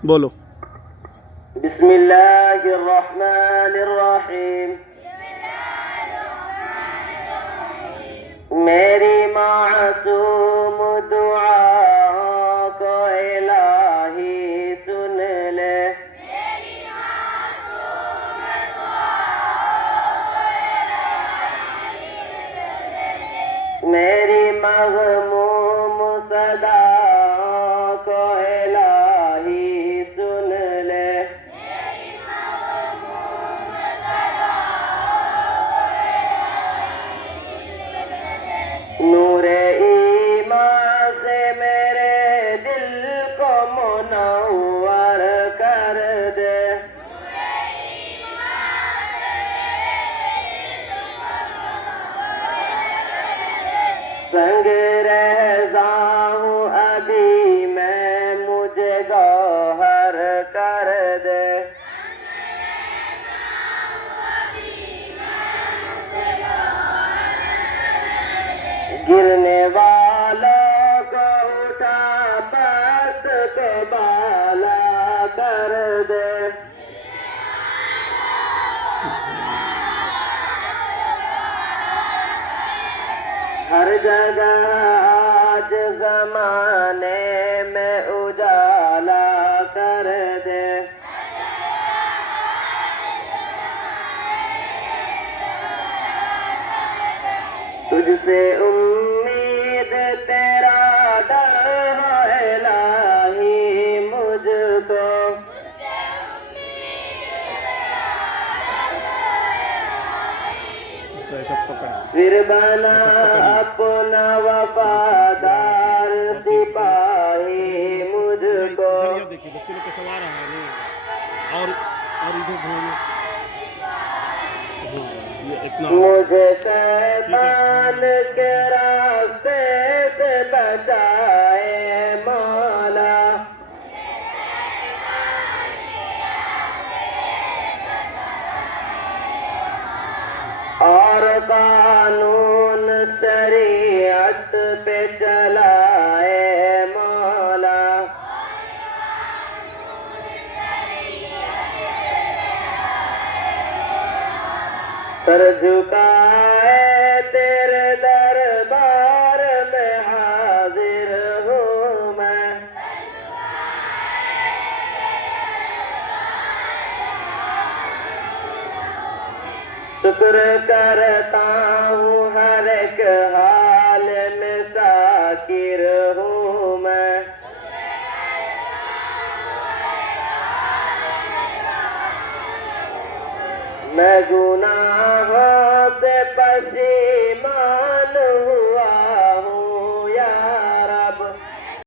बोलो। बिस्मिल्लाहिर्रहमानिर्रहीम। मेरी मासूम दुआ को इलाही सुन ले। मेरी मग़मूम सदा को इलाही सुन ले। नूरे ईमान से मेरे दिल को मुनव्वर कर दे। संग रहज़ा हूँ अभी मैं, मुझे गौहर कर दे। गिरने वालों को उठा बस को बाला कर दे। हर जगह आज ज़माने में उजाला कर दे। तुझसे उम्मीद तेरा डर हो इलाही मुझको। फिर बना अपना वफादार सिपाही मुझको। देखिए बच्चे लोग कैसे आ रहा है और इधर मुझे शैतान के रास्ते से बचाए मौला। और कानून शरीयत पे चलाए मौला। सर झुकाए तेरे दरबार में हाजिर हूँ मैं। शुक्र करता हूँ हर एक हाल में शाकिर हूँ मैं। मैं गुनाहों से पसी